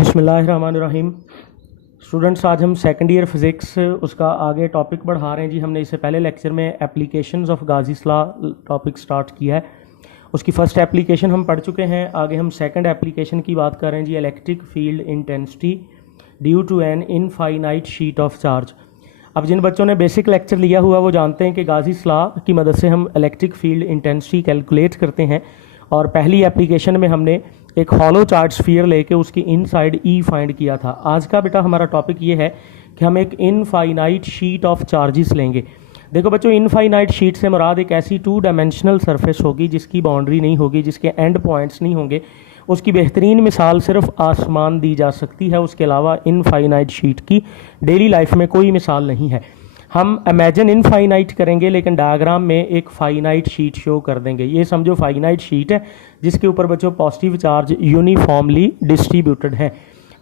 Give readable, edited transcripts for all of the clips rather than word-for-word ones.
बिस्मिल्लाहिर्रहमानिर्रहीम। स्टूडेंट्स, आज हम सेकंड ईयर फिज़िक्स उसका आगे टॉपिक बढ़ा रहे हैं जी। हमने इससे पहले लेक्चर में applications of Gauss's law topic start किया है। उसकी फ़र्स्ट एप्लीकेशन हम पढ़ चुके हैं। आगे हम सेकंड एप्लीकेशन की बात कर रहे हैं जी। Electric field intensity due to an infinite sheet of charge. अब जिन बच्चों ने बेसिक लेक्चर लिया हुआ वो जानते हैं कि गाजीस लॉ की मदद से हम इलेक्ट्रिक फील्ड इंटेंसिटी कैलकुलेट करते हैं। और पहली एप्लीकेशन में हमने एक हॉलो चार्ज स्फीयर लेके उसकी इनसाइड ई फाइंड किया था। आज का बेटा हमारा टॉपिक ये है कि हम एक इनफाइनाइट शीट ऑफ चार्जेस लेंगे। देखो बच्चों, इनफाइनाइट शीट से मुराद एक ऐसी 2 डायमेंशनल सरफेस होगी जिसकी बाउंड्री नहीं होगी, जिसके एंड पॉइंट्स नहीं होंगे। उसकी बेहतरीन मिसाल सिर्फ आसमान दी जा सकती है, उसके अलावा इनफाइनाइट शीट की डेली लाइफ में कोई मिसाल नहीं है। हम इमेजिन इनफाइनाइट करेंगे लेकिन डायग्राम में एक फाइनाइट शीट शो कर देंगे। ये समझो फाइनाइट शीट है जिसके ऊपर बच्चों पॉजिटिव चार्ज यूनिफॉर्मली डिस्ट्रीब्यूटेड है।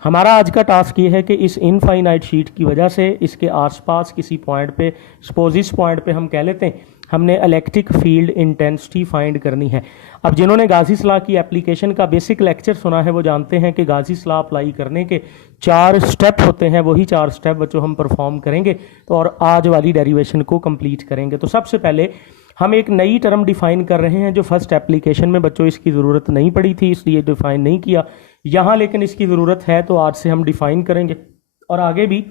हमारा आज का टास्क ये है कि इस इनफाइनाइट शीट की वजह से इसके आसपास किसी पॉइंट पे, सपोज इस पॉइंट पे हम कह लेते हैं हमने इलेक्ट्रिक फील्ड इंटेंसिटी फाइंड करनी है। अब जिन्होंने गाजीस लॉ की एप्लीकेशन का बेसिक लेक्चर सुना है वो जानते हैं कि गाजीस लॉ अप्लाई करने के 4 स्टेप होते हैं। वही 4 स्टेप बच्चों हम परफॉर्म करेंगे तो और आज वाली डेरिवेशन को कंप्लीट करेंगे। तो सबसे पहले हम एक नई टर्म डिफाइन कर रहे हैं जो फर्स्ट एप्लीकेशन में बच्चों इसकी ज़रूरत नहीं पड़ी थी, इसलिए डिफाइन नहीं किया यहाँ, लेकिन इसकी ज़रूरत है तो आज से हम डिफाइन करेंगे। और आगे भी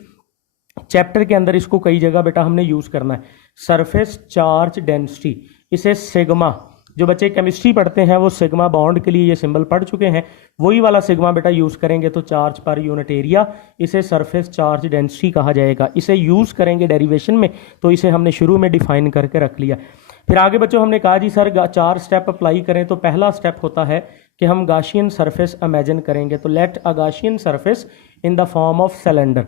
चैप्टर के अंदर इसको कई जगह बेटा हमने यूज़ करना है। सरफेस चार्ज डेंसिटी, इसे सिग्मा, जो बच्चे केमिस्ट्री पढ़ते हैं वो सिग्मा बॉन्ड के लिए ये सिंबल पढ़ चुके हैं, वही वाला सिग्मा बेटा यूज़ करेंगे तो चार्ज पर यूनिट एरिया, इसे सरफेस चार्ज डेंसिटी कहा जाएगा। इसे यूज़ करेंगे डेरिवेशन में तो इसे हमने शुरू में डिफाइन करके रख लिया। फिर आगे बच्चों हमने कहा जी सर 4 स्टेप अप्लाई करें, तो पहला स्टेप होता है कि हम गाशियन सरफेस इमेजिन करेंगे। तो let a Gaussian surface in the form of cylinder.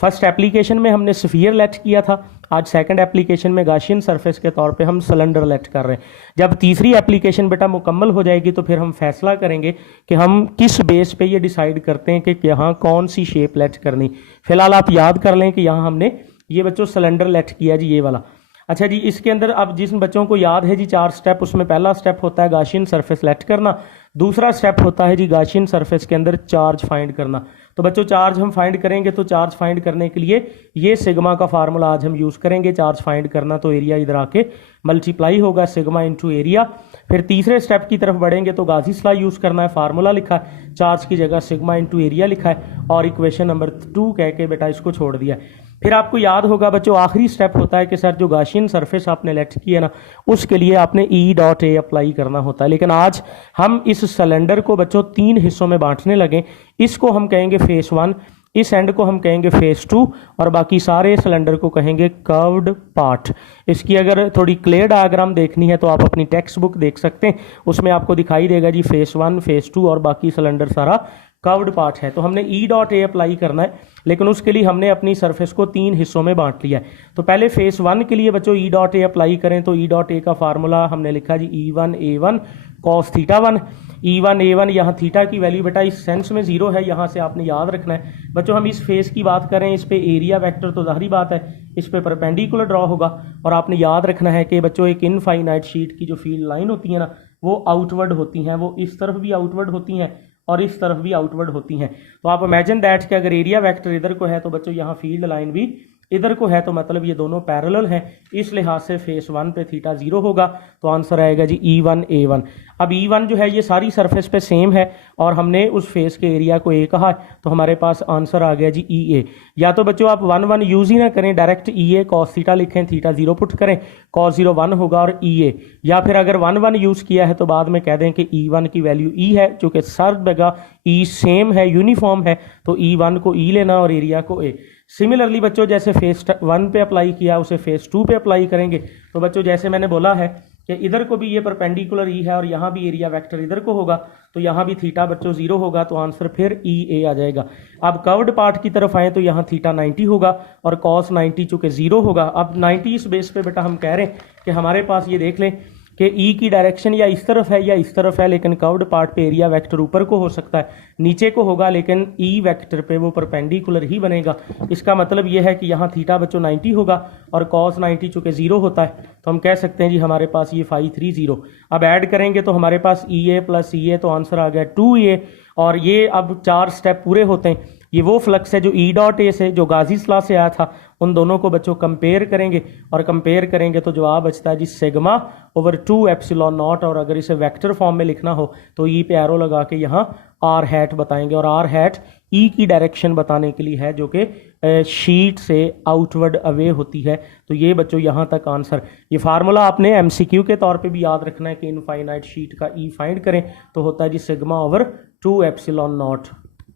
First application में हमने स्फीयर लेट किया था, आज सेकंड एप्लीकेशन में गाशियन सरफेस के तौर पे हम सिलेंडर लेट कर रहे हैं। जब तीसरी एप्लीकेशन बेटा मुकम्मल हो जाएगी तो फिर हम फैसला करेंगे कि हम किस बेस पे ये डिसाइड करते हैं कि यहाँ कौन सी शेप लेट करनी। फिलहाल आप याद कर लें कि यहाँ हमने ये बच्चों सिलेंडर लेट किया जी, ये वाला। अच्छा जी, इसके अंदर अब जिन बच्चों को याद है जी 4 स्टेप, उसमें पहला स्टेप होता है गाशियन सरफेस लेट करना, दूसरा स्टेप होता है जी गाशियन सरफेस के अंदर चार्ज फाइंड करना। तो बच्चों चार्ज हम फाइंड करेंगे तो चार्ज फाइंड करने के लिए ये सिग्मा का फार्मूला आज हम यूज़ करेंगे। चार्ज फाइंड करना तो एरिया इधर आके मल्टीप्लाई होगा सिग्मा इंटू एरिया। फिर तीसरे स्टेप की तरफ बढ़ेंगे तो गाजीस लॉ यूज़ करना है। फार्मूला लिखा है, चार्ज की जगह सिग्मा इंटू एरिया लिखा है और इक्वेशन नंबर 2 कह के बेटा इसको छोड़ दिया है। फिर आपको याद होगा बच्चों आखिरी स्टेप होता है कि सर जो गाशियन सरफेस आपने लेट की है ना, उसके लिए आपने ई डॉट ए अप्लाई करना होता है। लेकिन आज हम इस सिलेंडर को बच्चों 3 हिस्सों में बांटने लगे। इसको हम कहेंगे फेस 1, इस एंड को हम कहेंगे फेस 2 और बाकी सारे सिलेंडर को कहेंगे कर्व्ड पार्ट। इसकी अगर थोड़ी क्लियर डायग्राम देखनी है तो आप अपनी टेक्स्ट बुक देख सकते हैं, उसमें आपको दिखाई देगा जी फेस 1, फेस 2 और बाकी सिलेंडर सारा कर्व्ड पार्ट है। तो हमने ई डॉट ए अप्लाई करना है, लेकिन उसके लिए हमने अपनी सरफेस को 3 हिस्सों में बांट लिया है। तो पहले फेस 1 के लिए बच्चों ई डॉट ए अप्लाई करें तो ई डॉट ए का फार्मूला हमने लिखा जी E1 A1 cos theta 1। E1 A1 यहाँ थीटा की वैल्यू बेटा इस सेंस में 0 है, यहाँ से आपने याद रखना है। बच्चों हम इस फेस की बात करें, इस पे एरिया वेक्टर तो जाहिर बात है इस पे परपेंडिकुलर ड्रॉ होगा। और आपने याद रखना है कि बच्चों एक इनफाइनाइट शीट की जो फील्ड लाइन होती है ना, वो आउटवर्ड होती हैं, वो इस तरफ भी आउटवर्ड होती हैं और इस तरफ भी आउटवर्ड होती हैं। तो आप इमेजिन दैट कि अगर एरिया वेक्टर इधर को है तो बच्चों यहाँ फील्ड लाइन भी इधर को है, तो मतलब ये दोनों पैरेलल हैं। इस लिहाज से फेस 1 पे थीटा 0 होगा, तो आंसर आएगा जी E1 A1। अब E1 जो है ये सारी सरफेस पे सेम है और हमने उस फेस के एरिया को A कहा, तो हमारे पास आंसर आ गया जी EA। या तो बच्चों आप 1 1 यूज़ ही ना करें, डायरेक्ट EA कॉस थीटा लिखें, थीटा 0 पुट करें, कॉस 0 1 होगा और EA। या फिर अगर 1 1 यूज़ किया है तो बाद में कह दें कि E1 की वैल्यू E है, चूँकि सब जगह E सेम है, यूनिफॉर्म है, तो E1 को E लेना और एरिया को A। सिमिलरली बच्चों जैसे फेस 1 पे अप्लाई किया उसे फेस 2 पे अप्लाई करेंगे। तो बच्चों जैसे मैंने बोला है कि इधर को भी ये परपेंडिकुलर ई है और यहाँ भी एरिया वेक्टर इधर को होगा, तो यहाँ भी थीटा बच्चों 0 होगा, तो आंसर फिर EA आ जाएगा। अब कर्व्ड पार्ट की तरफ आए तो यहाँ थीटा 90 होगा और कॉस 90 चूँकि 0 होगा। अब 90 इस बेस पे बेटा हम कह रहे हैं कि हमारे पास ये देख लें कि ई की डायरेक्शन या इस तरफ है या इस तरफ है, लेकिन कर्व्ड पार्ट पे एरिया वेक्टर ऊपर को हो सकता है, नीचे को होगा, लेकिन ई वेक्टर पे वो परपेंडिकुलर ही बनेगा। इसका मतलब ये है कि यहाँ थीटा बच्चों 90 होगा और कॉस 90 चूँकि 0 होता है, तो हम कह सकते हैं जी हमारे पास ये 530। अब ऐड करेंगे तो हमारे पास EA प्लस EA, तो आंसर आ गया 2A। और ये अब 4 स्टेप पूरे होते हैं। ये वो फ्लक्स है जो ई डॉट ए से, जो गाजीस लॉ से आया था, उन दोनों को बच्चों कंपेयर करेंगे, और कंपेयर करेंगे तो जवाब बचता है जी सिग्मा ओवर 2 एप्सिलॉन नॉट। और अगर इसे वेक्टर फॉर्म में लिखना हो तो ई पे एरो लगा के यहाँ आर हैट बताएंगे, और आर हैट ई की डायरेक्शन बताने के लिए है जो कि शीट से आउटवर्ड अवे होती है। तो ये बच्चों यहाँ तक आंसर। ये फार्मूला आपने एमसीक्यू के तौर पे भी याद रखना है कि इनफाइनाइट शीट का ई फाइंड करें तो होता है जी सिग्मा ओवर 2 एप्सिलॉन नॉट।